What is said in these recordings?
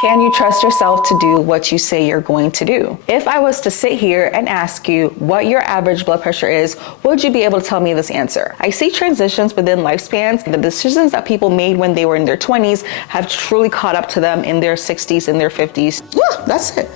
Can you trust yourself to do what you say you're going to do? If I was to sit here and ask you what your average blood pressure is, would you be able to tell me this answer? I see transitions within lifespans. The decisions that people made when they were in their 20s have truly caught up to them in their 60s and their 50s. Yeah, that's it.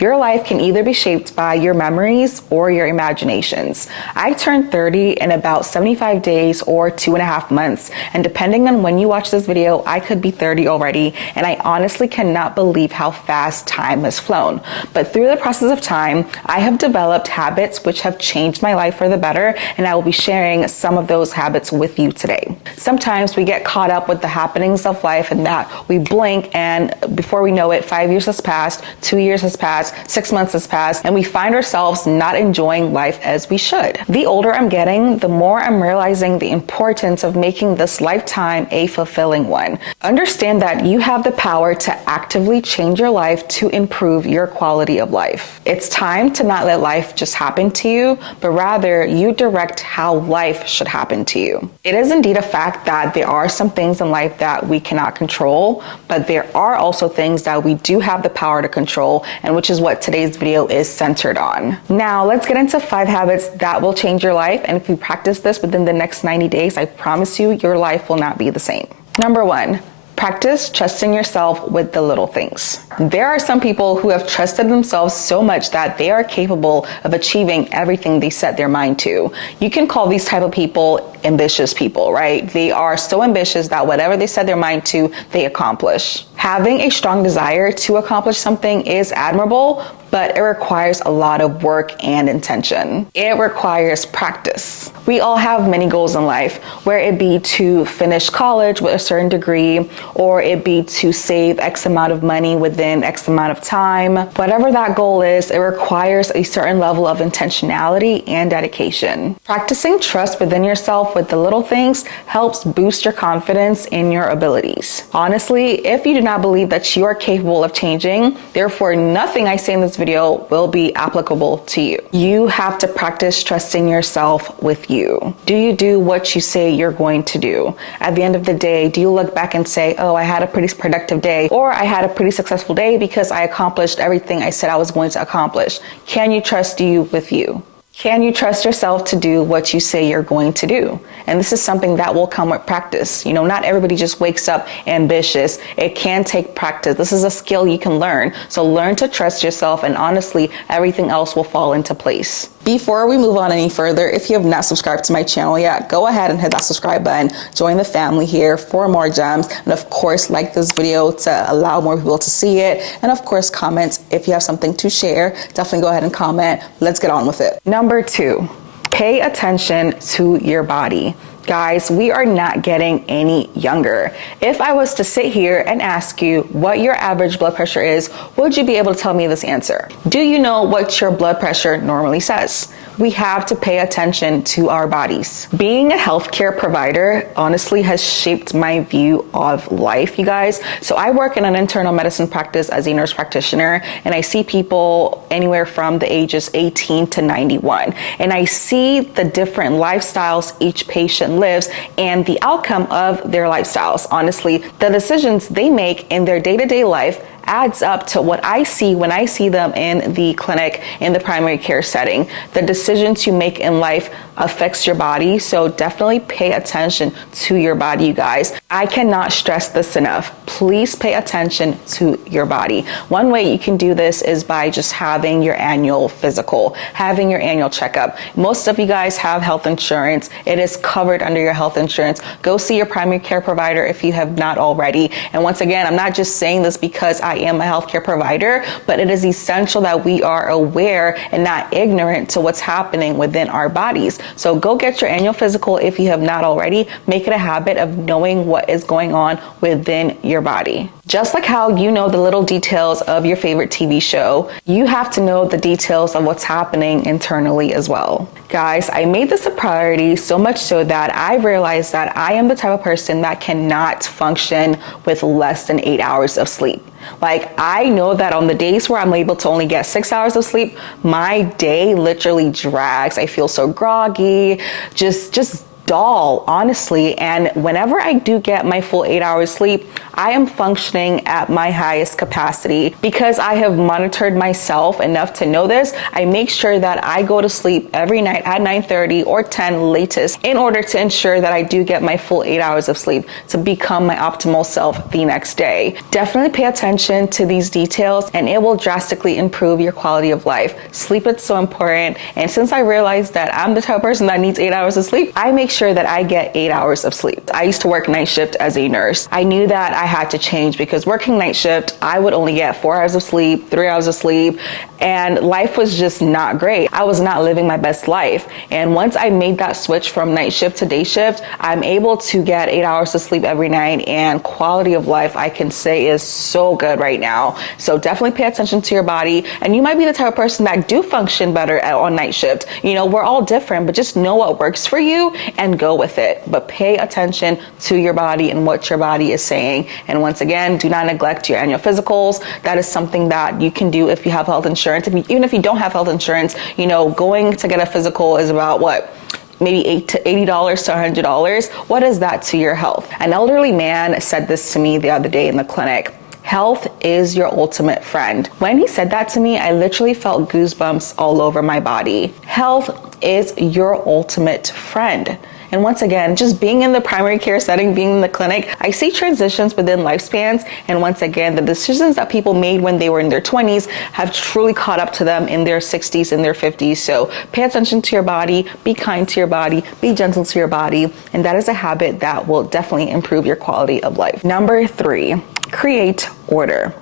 Your life can either be shaped by your memories or your imaginations. I turned 30 in about 75 days or 2.5 months. And depending on when you watch this video, I could be 30 already. And I honestly cannot believe how fast time has flown. But through the process of time, I have developed habits which have changed my life for the better. And I will be sharing some of those habits with you today. Sometimes we get caught up with the happenings of life and that we blink, and before we know it, 5 years has passed, 2 years has passed, 6 months has passed, and we find ourselves not enjoying life as we should. The older I'm getting, the more I'm realizing the importance of making this lifetime a fulfilling one. Understand that you have the power to actively change your life to improve your quality of life. It's time to not let life just happen to you, but rather you direct how life should happen to you. It is indeed a fact that there are some things in life that we cannot control, but there are also things that we do have the power to control, and which is what today's video is centered on. Now, let's get into 5 habits that will change your life. And if you practice this within the next 90 days, I promise you, your life will not be the same. Number 1. Practice trusting yourself with the little things. There are some people who have trusted themselves so much that they are capable of achieving everything they set their mind to. You can call these type of people ambitious people, right? They are so ambitious that whatever they set their mind to, they accomplish. Having a strong desire to accomplish something is admirable, but it requires a lot of work and intention. It requires practice. We all have many goals in life, where it be to finish college with a certain degree, or it be to save X amount of money within X amount of time. Whatever that goal is, it requires a certain level of intentionality and dedication. Practicing trust within yourself with the little things helps boost your confidence in your abilities. Honestly, if you do not believe that you are capable of changing, therefore nothing I say in this video will be applicable to you. You have to practice trusting yourself with you. Do you do what you say you're going to do? At the end of the day, do you look back and say, oh, I had a pretty productive day, or I had a pretty successful day because I accomplished everything I said I was going to accomplish? Can you trust you with you? Can you trust yourself to do what you say you're going to do? And this is something that will come with practice. You know, not everybody just wakes up ambitious. It can take practice. This is a skill you can learn. So learn to trust yourself, and honestly, everything else will fall into place. Before we move on any further, if you have not subscribed to my channel yet, go ahead and hit that subscribe button. Join the family here for more gems. And of course, like this video to allow more people to see it. And of course, comment if you have something to share. Definitely go ahead and comment. Let's get on with it. Number 2, pay attention to your body. Guys, we are not getting any younger. If I was to sit here and ask you what your average blood pressure is, would you be able to tell me this answer? Do you know what your blood pressure normally says? We have to pay attention to our bodies. Being a healthcare provider honestly has shaped my view of life, you guys. So I work in an internal medicine practice as a nurse practitioner, and I see people anywhere from the ages 18 to 91. And I see the different lifestyles each patient lives and the outcome of their lifestyles. Honestly, the decisions they make in their day-to-day life adds up to what I see when I see them in the clinic, in the primary care setting. The decisions you make in life affects your body, so definitely pay attention to your body, you guys. I cannot stress this enough. Please pay attention to your body. One way you can do this is by just having your annual physical, having your annual checkup. Most of you guys have health insurance. It is covered under your health insurance. Go see your primary care provider if you have not already. And once again, I'm not just saying this because I am a healthcare provider, but it is essential that we are aware and not ignorant to what's happening within our bodies. So go get your annual physical if you have not already. Make it a habit of knowing what what is going on within your body. Just like how you know the little details of your favorite TV show, you have to know the details of what's happening internally as well. Guys, I made this a priority so much so that I realized that I am the type of person that cannot function with less than 8 hours of sleep. Like, I know that on the days where I'm able to only get 6 hours of sleep, my day literally drags. I feel so groggy, just dull, honestly. And whenever I do get my full 8 hours sleep, I am functioning at my highest capacity. Because I have monitored myself enough to know this, I make sure that I go to sleep every night at 9:30 or 10 latest in order to ensure that I do get my full 8 hours of sleep to become my optimal self the next day. Definitely pay attention to these details and it will drastically improve your quality of life. Sleep is so important, and since I realized that I'm the type of person that needs 8 hours of sleep, I make sure that I get 8 hours of sleep. I used to work night shift as a nurse. I knew that I had to change because working night shift, I would only get 4 hours of sleep, 3 hours of sleep, and life was just not great. I was not living my best life. And once I made that switch from night shift to day shift, I'm able to get 8 hours of sleep every night, and quality of life, I can say, is so good right now. So definitely pay attention to your body. And you might be the type of person that do function better on night shift. You know, we're all different, but just know what works for you and go with it. But pay attention to your body and what your body is saying. And once again, do not neglect your annual physicals. That is something that you can do if you have health insurance. Even if you don't have health insurance, you know, going to get a physical is about what? Maybe $80 to $100. What is that to your health? An elderly man said this to me the other day in the clinic. Health is your ultimate friend. When he said that to me, I literally felt goosebumps all over my body. Health is your ultimate friend. And once again, just being in the primary care setting, being in the clinic, I see transitions within lifespans. And once again, the decisions that people made when they were in their 20s have truly caught up to them in their 60s and their 50s. So pay attention to your body, be kind to your body, be gentle to your body. And that is a habit that will definitely improve your quality of life. Number 3, create order.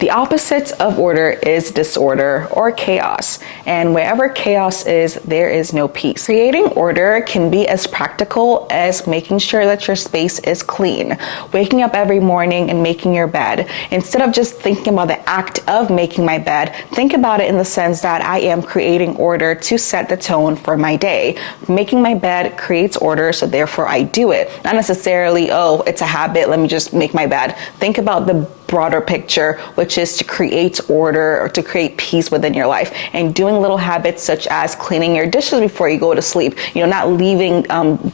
The opposite of order is disorder or chaos. And wherever chaos is, there is no peace. Creating order can be as practical as making sure that your space is clean, waking up every morning and making your bed. Instead of just thinking about the act of making my bed, think about it in the sense that I am creating order to set the tone for my day. Making my bed creates order, so therefore I do it. Not necessarily, oh, it's a habit, let me just make my bed. Think about the broader picture, which is to create order or to create peace within your life, and doing little habits such as cleaning your dishes before you go to sleep, you know, not leaving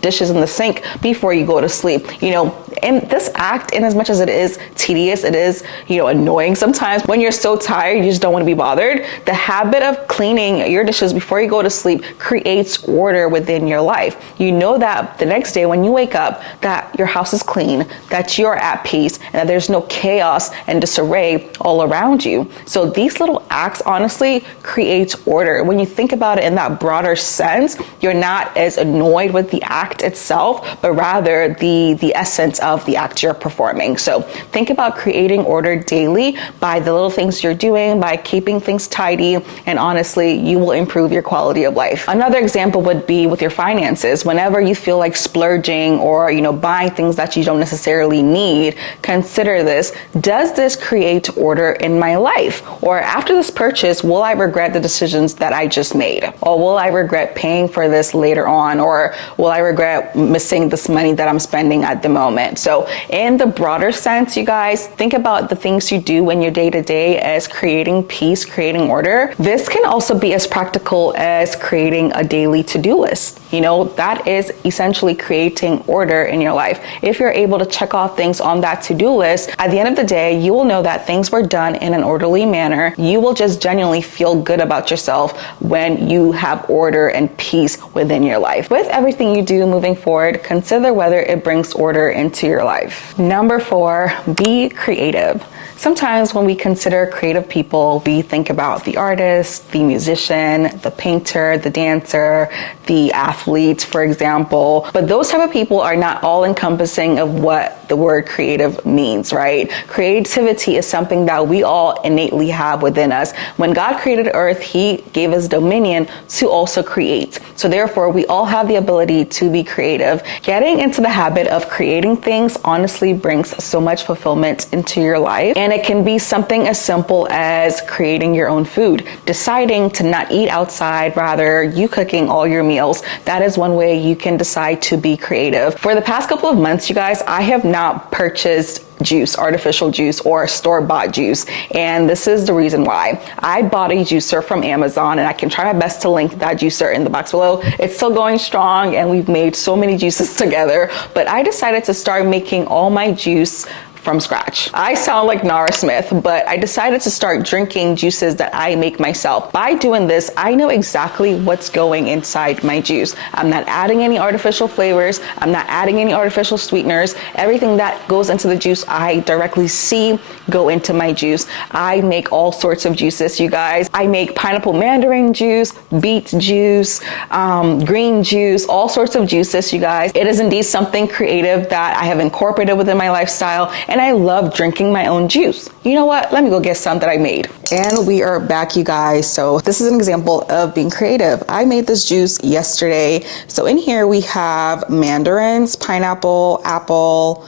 dishes in the sink before you go to sleep. You know, and this act, in as much as it is tedious, it is, you know, annoying sometimes when you're so tired, you just don't want to be bothered. The habit of cleaning your dishes before you go to sleep creates order within your life. You know that the next day when you wake up, that your house is clean, that you're at peace, and that there's no chaos and disarray all around you. So these little acts honestly create order. When you think about it in that broader sense, you're not as annoyed with the act itself, but rather the essence of the act you're performing. So think about creating order daily by the little things you're doing, by keeping things tidy, and honestly, you will improve your quality of life. Another example would be with your finances. Whenever you feel like splurging or, you know, buying things that you don't necessarily need, consider this. Does this create order in my life? Or after this purchase, will I regret the decisions that I just made? Or will I regret paying for this later on? Or will I regret missing this money that I'm spending at the moment? So in the broader sense, you guys, think about the things you do in your day-to-day as creating peace, creating order. This can also be as practical as creating a daily to-do list. You know, that is essentially creating order in your life. If you're able to check off things on that to-do list, at the end of the day, you will know that things were done in an orderly manner. You will just genuinely feel good about yourself when you have order and peace within your life. With everything you do moving forward, consider whether it brings order into your life. Number 4, be creative. Sometimes when we consider creative people, we think about the artist, the musician, the painter, the dancer, the athlete, for example. But those type of people are not all encompassing of what the word creative means, right? Creative creativity is something that we all innately have within us. When God created earth, he gave us dominion to also create. So therefore, we all have the ability to be creative. Getting into the habit of creating things honestly brings so much fulfillment into your life. And it can be something as simple as creating your own food, deciding to not eat outside, rather you cooking all your meals. That is one way you can decide to be creative. For the past couple of months, you guys, I have not purchased juice, artificial juice, or store-bought juice. And this is the reason why. I bought a juicer from Amazon, and I can try my best to link that juicer in the box below. It's still going strong, and we've made so many juices together, but I decided to start making all my juice from scratch. I sound like Nara Smith, but I decided to start drinking juices that I make myself. By doing this, I know exactly what's going inside my juice. I'm not adding any artificial flavors. I'm not adding any artificial sweeteners. Everything that goes into the juice, I directly see go into my juice. I make all sorts of juices, you guys. I make pineapple mandarin juice, beet juice, green juice, all sorts of juices, you guys. It is indeed something creative that I have incorporated within my lifestyle, and I love drinking my own juice. You know what? Let me go get some that I made. And we are back, you guys. So this is an example of being creative. I made this juice yesterday. So in here we have mandarins, pineapple, apple,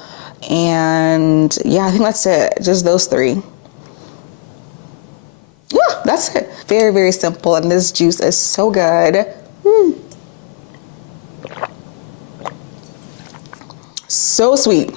and yeah, I think that's it. Just those three. Yeah, that's it. Very, very simple. And this juice is so good. So sweet.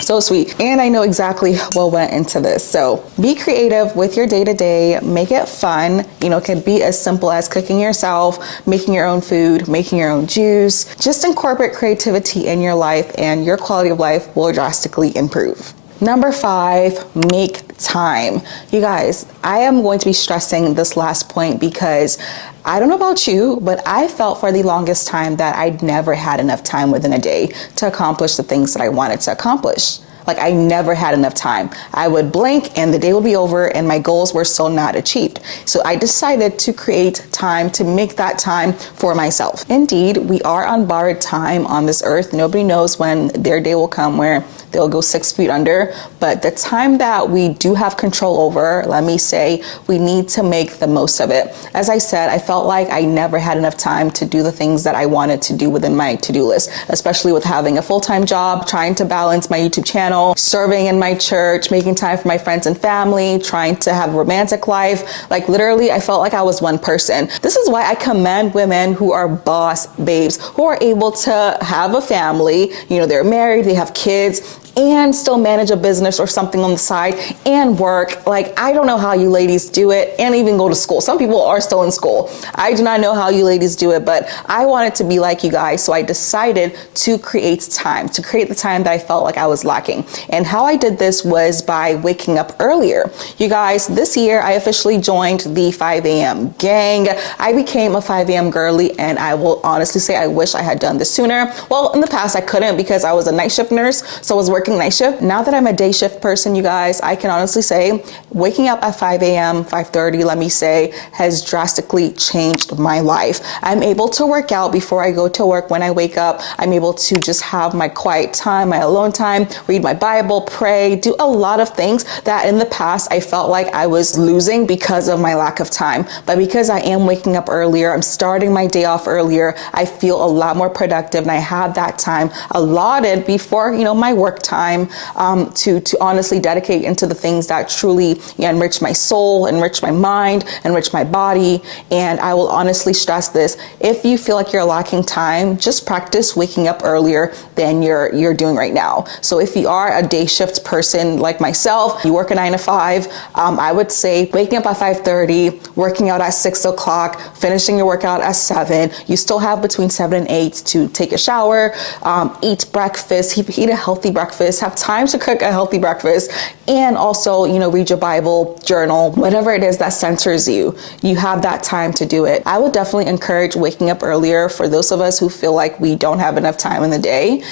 So sweet. And I know exactly what went into this. So be creative with your day-to-day, make it fun. You know, it can be as simple as cooking yourself, making your own food, making your own juice. Just incorporate creativity in your life and your quality of life will drastically improve. Number 5, make time. You guys, I am going to be stressing this last point because I don't know about you, but I felt for the longest time that I'd never had enough time within a day to accomplish the things that I wanted to accomplish. Like I never had enough time. I would blink and the day would be over and my goals were still not achieved. So I decided to create time to make that time for myself. Indeed, we are on borrowed time on this earth. Nobody knows when their day will come where they'll go 6 feet under. But the time that we do have control over, let me say, we need to make the most of it. As I said, I felt like I never had enough time to do the things that I wanted to do within my to-do list, especially with having a full-time job, trying to balance my YouTube channel, serving in my church, making time for my friends and family, trying to have a romantic life. Like literally, I felt like I was one person. This is why I commend women who are boss babes, who are able to have a family, you know, they're married, they have kids, and still manage a business or something on the side and work. Like, I don't know how you ladies do it and even go to school. Some people are still in school. I do not know how you ladies do it, but I wanted to be like you guys. So I decided to create the time that I felt like I was lacking. And how I did this was by waking up earlier. You guys, this year I officially joined the 5 a.m. gang. I became a 5 a.m. girly, and I will honestly say I wish I had done this sooner. Well, in the past I couldn't because I was a night shift nurse, so I was working night shift. Now that I'm a day shift person, you guys, I can honestly say waking up at 5 a.m., 5:30, let me say, has drastically changed my life. I'm able to work out before I go to work. When I wake up, I'm able to just have my quiet time, my alone time, read my Bible, pray, do a lot of things that in the past I felt like I was losing because of my lack of time. But because I am waking up earlier, I'm starting my day off earlier, I feel a lot more productive, and I have that time allotted before, you know, my work time to honestly dedicate into the things that truly enrich my soul, enrich my mind, enrich my body. And I will honestly stress this: if you feel like you're lacking time, just practice waking up earlier than you're doing right now. So if you are a day shift person like myself, you work a 9 to 5, I would say waking up at 5:30, working out at 6 o'clock, finishing your workout at 7. You still have between 7 and 8 to take a shower, eat breakfast, eat a healthy breakfast, have time to cook a healthy breakfast, and also, you know, read your Bible, journal, whatever it is that centers you. You have that time to do it. I would definitely encourage waking up earlier. For those of us who feel like we don't have enough time in the day,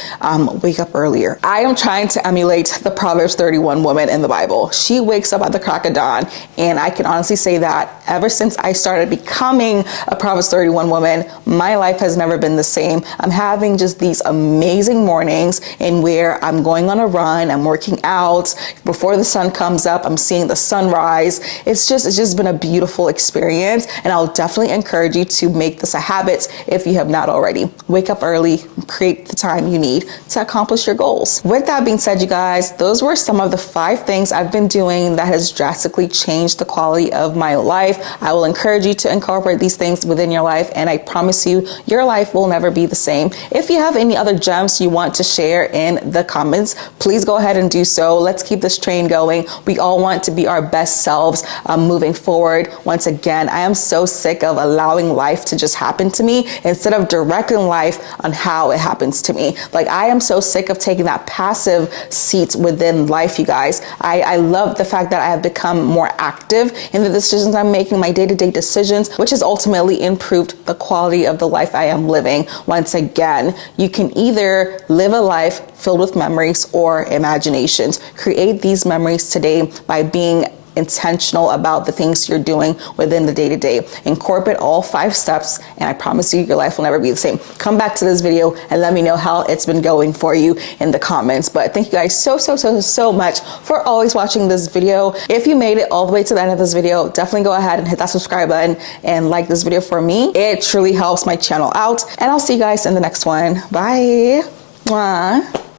wake up earlier. I am trying to emulate the Proverbs 31 woman in the Bible. She wakes up at the crack of dawn, and I can honestly say that ever since I started becoming a Proverbs 31 woman, my life has never been the same. I'm having just these amazing mornings in where I'm going going on a run, I'm working out. Before the sun comes up, I'm seeing the sunrise. It's just been a beautiful experience, and I'll definitely encourage you to make this a habit if you have not already. Wake up early, create the time you need to accomplish your goals. With that being said, you guys, those were some of the 5 things I've been doing that has drastically changed the quality of my life. I will encourage you to incorporate these things within your life, and I promise you, your life will never be the same. If you have any other gems you want to share in the comments, please go ahead and do so. Let's keep this train going. We all want to be our best selves moving forward. Once again, I am so sick of allowing life to just happen to me instead of directing life on how it happens to me. Like, I am so sick of taking that passive seat within life, you guys. I love the fact that I have become more active in the decisions I'm making, my day-to-day decisions, which has ultimately improved the quality of the life I am living. Once again, you can either live a life filled with memories or imaginations. Create these memories today by being intentional about the things you're doing within the day-to-day. Incorporate all 5 steps, and I promise you, your life will never be the same. Come back to this video and let me know how it's been going for you in the comments. But thank you guys so much for always watching this video. If you made it all the way to the end of this video, definitely go ahead and hit that subscribe button and like this video for me. It truly helps my channel out, and I'll see you guys in the next one. Bye. Mwah.